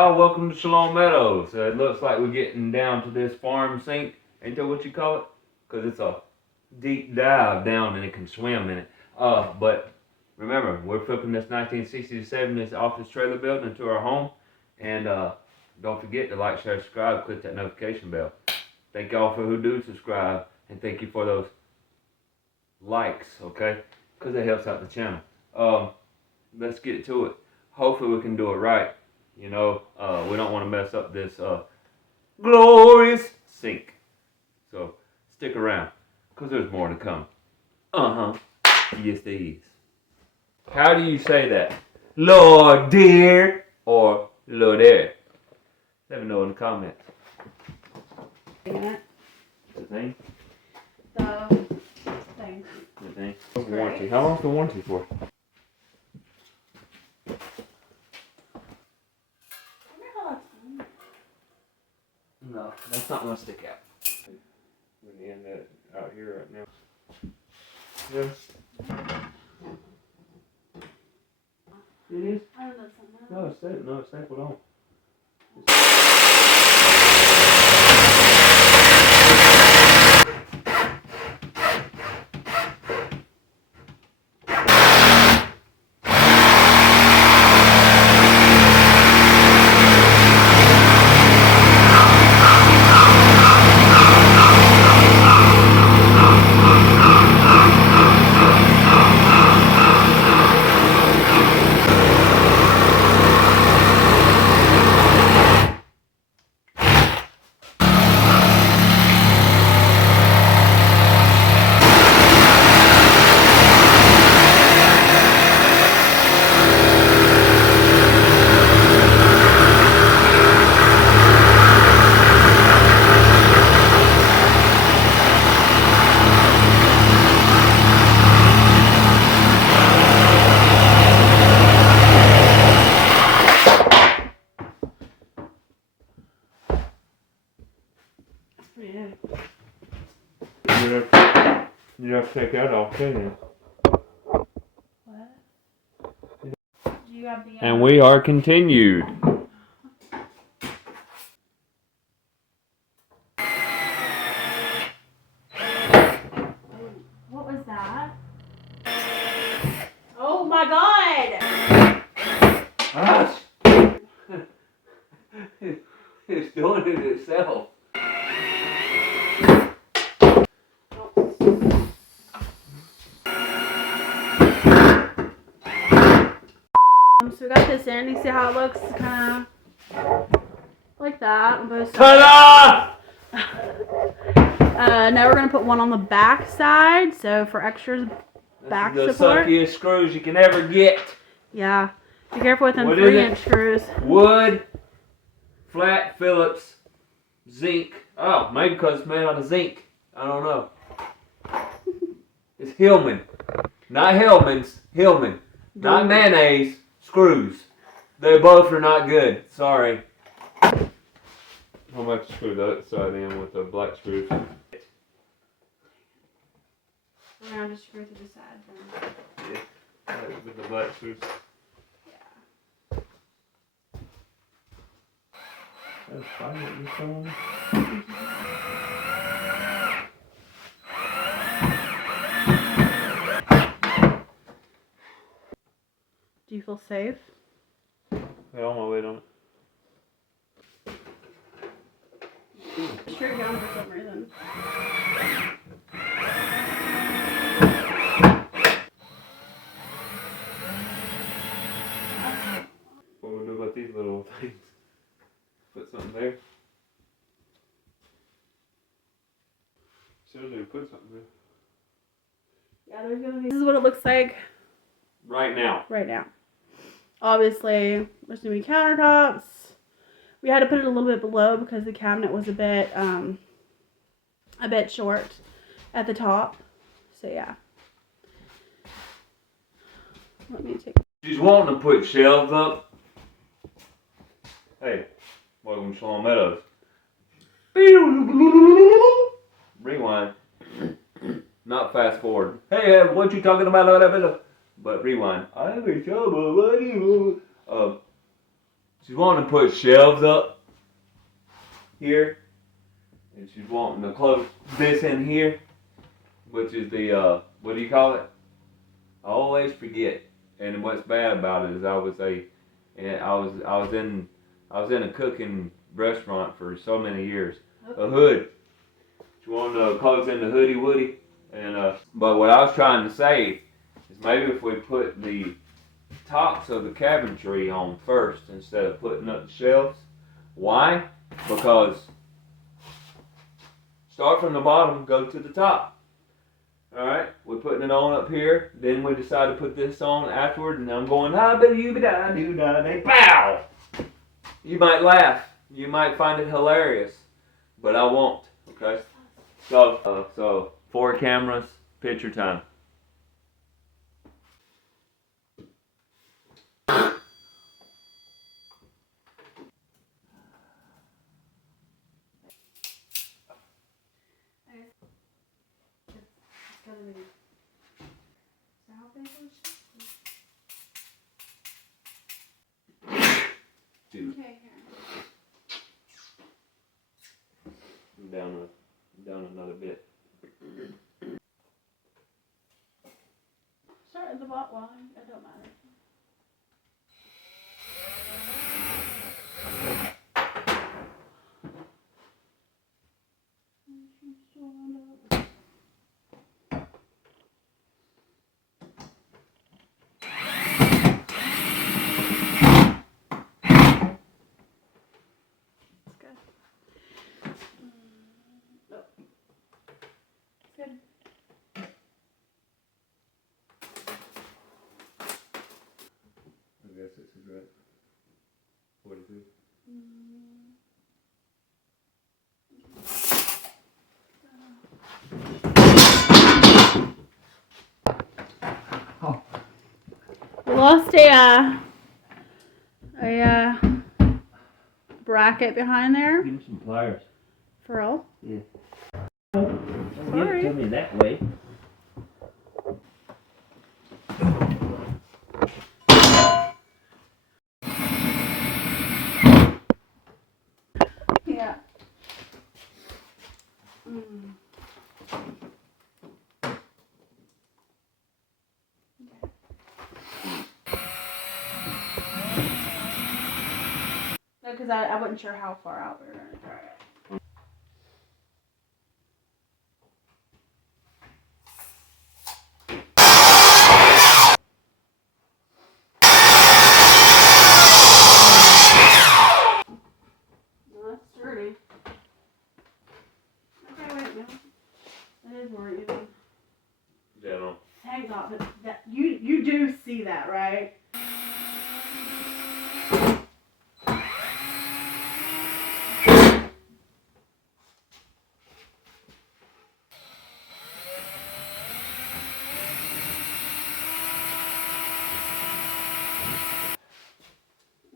y'all, welcome to Shalom Meadows. It looks like we're getting down to this farm sink. Ain't that what you call it? Because it's a deep dive down and it can swim in it. But remember, we're flipping this 1967 this office trailer building into our home. And don't forget to like, share, subscribe, click that notification bell. Thank y'all for who do subscribe. And thank you for those likes, okay? Because it helps out the channel. Let's get to it. Hopefully we can do it right. You know, we don't want to mess up this glorious sink. So stick around, because there's more to come. Yes there is. How do you say that? Lord dear or Lord there? Let me know in the comments. The thing? The thing. The thing? Warranty. How long's the warranty for? No, that's not gonna stick out. We're gonna end that out here right now. Yeah. It is? I don't know something. No, it's stapled. No, it's stapled on. Yeah. You have to take that off, too. What? Do you have the And we are continued. What was that? Oh my god! Ah! It's doing it itself. So we got this in. You see how it looks? Kind of like that on both Ta-da! Now we're going to put one on the back side. So for extra back the support. The suckiest screws you can ever get. Yeah. Be careful with them What 3-inch screws. Wood, flat Phillips, zinc. Oh, maybe because it's made out of zinc. I don't know. It's Hillman. Not Hellman's. Hillman. Not mayonnaise. Screws. They both are not good. Sorry. I'm going to have to screw the other side in with the black screws. We're going to just screw to the side then. Yeah. With the black screws. Yeah. That's fine. What you're showing me. Do you feel safe? Hey, on my weight on it. Straight down for some reason. What we do about these little things? Put something there. Seriously, put something there. Yeah, there's gonna be. This is what it looks like Right now. right now. Obviously, there's gonna be countertops. We had to put it a little bit below because the cabinet was a bit short at the top. So yeah. Let me take. She's wanting to put shelves up. Hey, welcome to Shalom Meadows. Rewind. Not fast forward. Hey, what you talking about? But rewind. I have a trouble. What do you? she's wanting to put shelves up here, and she's wanting to close this in here, which is the what do you call it? I always forget. And what's bad about it is I was in a cooking restaurant for so many years. Okay. A hood. She wanted to close in the hoodie woody, and but what I was trying to say is maybe if we put the tops of the cabinetry on first instead of putting up the shelves. Why? Because start from the bottom, go to the top. Alright, we're putting it on up here, then we decide to put this on afterward, and I'm going, pow! You might laugh, you might find it hilarious, but I won't, okay? So 4 cameras, picture time. Okay, Down another bit. start at the bottom. Well, it don't matter. I guess this is right. 42. We lost a bracket behind there. Give me some pliers. For real? Yeah. Don't give it to me that way. Yeah. Because I wasn't sure how far out we were going to try it. No, that's sturdy. Okay, wait a minute. That is more even. Yeah, no. Thank God, but that you do see that, right?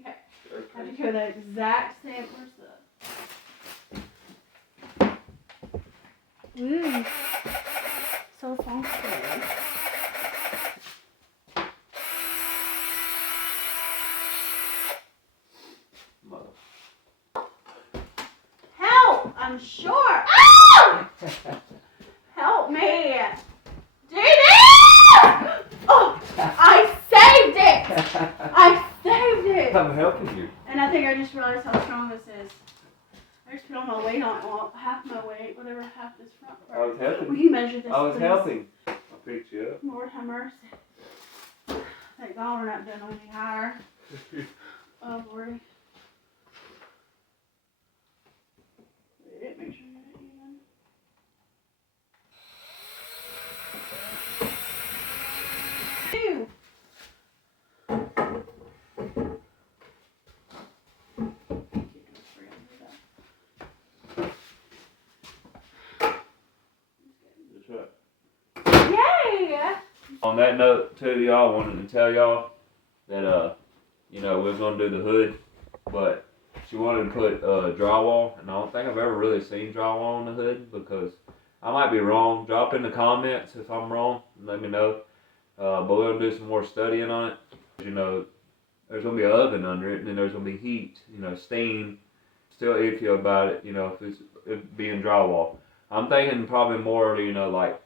Okay. Have to go the exact same. Where's the? Ooh. So funky. Help! I'm sure. Ah! Help me! JD! Oh, I saved it! I saved it! I'm helping you. And I think I just realized how strong this is. I just put all my weight on it, well, half my weight, whatever half this front part. I was helping. Will you measure this, I was please? helping. I picked you up. Lord have mercy. Thank God we're not doing anything higher. Oh, Lord. Wait, make sure you get it even. Ew. Yay! On that note, too, y'all, wanted to tell y'all that, you know, we're going to do the hood, but she wanted to put drywall, and I don't think I've ever really seen drywall on the hood, because I might be wrong. Drop in the comments if I'm wrong, and let me know. But we're going to do some more studying on it. You know, there's gonna be an oven under it, and then there's gonna be heat, steam. Still iffy about it, if it's being drywall. I'm thinking probably more, like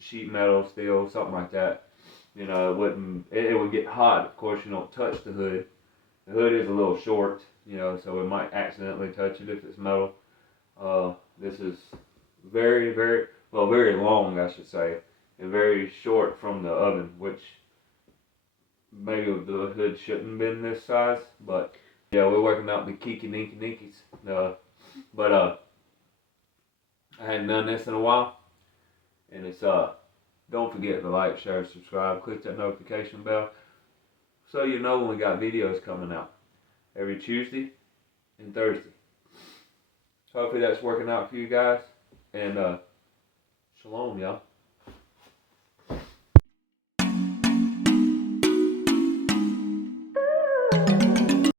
sheet metal, steel, something like that. It would get hot. Of course, you don't touch the hood. The hood is a little short, so it might accidentally touch it if it's metal. This is very long, I should say, and very short from the oven, which maybe the hood shouldn't have been this size, but yeah, we're working out the kinky ninkies. But I hadn't done this in a while, and it's don't forget to like, share, subscribe, click that notification bell, so you know when we got videos coming out every Tuesday and Thursday. Hopefully that's working out for you guys, and Shalom, y'all.